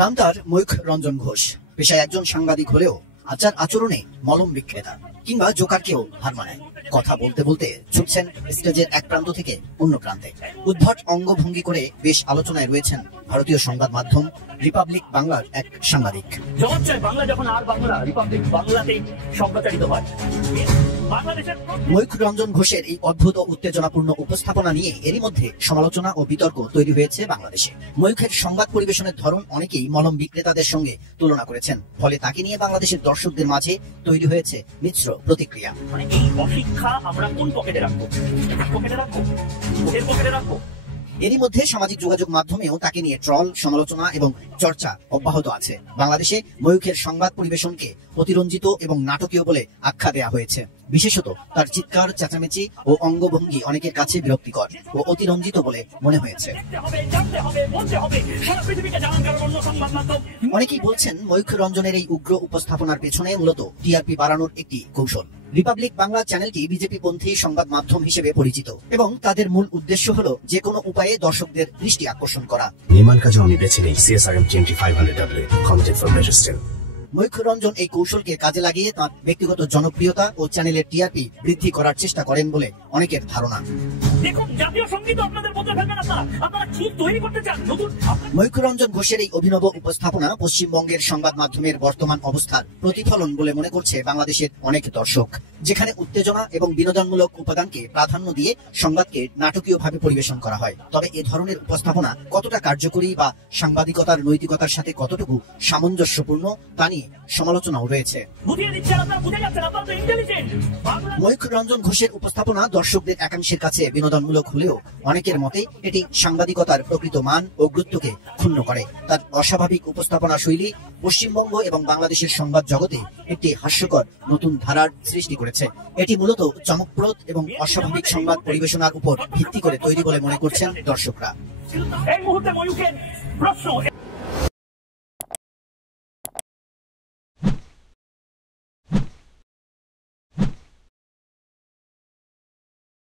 নাম তার ময়ূখ রঞ্জন ঘোষ। পেশায় একজন সাংবাদিক হলেও আচার আচরণে মলম বিক্রেতা কিংবা জোকারকেও হার মানায়। কথা বলতে বলতে ছুটছেন স্টেজের এক প্রান্ত থেকে অন্য প্রান্তে। উদ্ভট অঙ্গভঙ্গি করে বেশ আলোচনায় রয়েছেন ভারতীয় সংবাদ মাধ্যম রিপাবলিক বাংলার এক সাংবাদিক। বাংলা যখন আর বাংলা রিপাবলিক বাংলাতেই সম্প্রচারিত হয়। ময়ূখ রঞ্জন ঘোষের এই অদ্ভুত উত্তেজনাপূর্ণ উপস্থাপনা নিয়ে এরই মধ্যে সমালোচনা ও বিতর্ক তৈরি হয়েছে বাংলাদেশে। ময়ূখের সংবাদ পরিবেশনের ধরন অনেকেই মলম বিক্রেতাদের সঙ্গে তুলনা করেছেন। ফলে তাকে নিয়ে বাংলাদেশের দর্শকদের মাঝে তৈরি হয়েছে মিশ্র প্রতিক্রিয়া। আমরা কোন পকেটে রাখবো? পকেটে রাখবো? ওদের পকেটে রাখবো? এরই মধ্যে সামাজিক যোগাযোগ মাধ্যমেও তাকে নিয়ে ট্রল, সমালোচনা এবং চর্চা অব্যাহত আছে। বাংলাদেশে ময়ূখের সংবাদ পরিবেশনকে অতিরঞ্জিত এবং নাটকীয় বলে আখ্যা দেওয়া হয়েছে। বিশেষত তার চিৎকার, চেঁচামেচি ও অঙ্গভঙ্গি অনেকের কাছে বিরক্তিকর ও অতিরঞ্জিত বলে মনে হয়েছে। অনেকেই বলছেন ময়ূখ রঞ্জনের এই উগ্র উপস্থাপনার পেছনে মূলত টিআরপি বাড়ানোর একটি কৌশল। রিপাবলিক বাংলা চ্যানেলটি বিজেপি পন্থী সংবাদ মাধ্যম হিসেবে পরিচিত এবং তাদের মূল উদ্দেশ্য হলো যে কোনো উপায়ে দর্শকদের দৃষ্টি আকর্ষণ করা। নির্মাণ কাজে আমি বেছে নেই CSRM 2500W committed for magistrate. Mayukh Ranjan এই কৌশলকে কাজে লাগিয়ে তাঁর ব্যক্তিগত জনপ্রিয়তা ও চ্যানেলের টিআরপি বৃদ্ধি করার চেষ্টা করেন বলে অনেকের ধারণা। ময়ূখ রঞ্জন ঘোষের এই অভিনব উপস্থাপনা পশ্চিমবঙ্গের সংবাদ মাধ্যমের বর্তমান অবস্থার প্রতিফলন বলে মনে করছে বাংলাদেশের অনেক দর্শক, যেখানে উত্তেজনা এবং বিনোদনমূলক উপাদানকে প্রাধান্য দিয়ে সংবাদকে নাটকীয়ভাবে পরিবেশন করা হয়। তবে এ ধরনের উপস্থাপনা কতটা কার্যকরী বা সাংবাদিকতার নৈতিকতার সাথে কতটুকু সামঞ্জস্যপূর্ণ তা নিয়ে সমালোচনাও রয়েছে। ময়ূখ রঞ্জন ঘোষের উপস্থাপনা দর্শকদের একাংশের কাছে বিনোদনমূলক হলেও অনেকের মতে এটি সাংবাদিকতার প্রকৃত মান ও গুরুত্বকে ক্ষুণ্ণ করে। তার অস্বাভাবিক উপস্থাপনা শৈলী পশ্চিমবঙ্গ এবং বাংলাদেশের সংবাদ জগতে একটি হাস্যকর নতুন ধারার সৃষ্টি করেছে। এটি মূলত চমকপ্রদ এবং অস্বাভাবিক সংবাদ পরিবেশনার উপর ভিত্তি করে তৈরি বলে মনে করছেন দর্শকরা।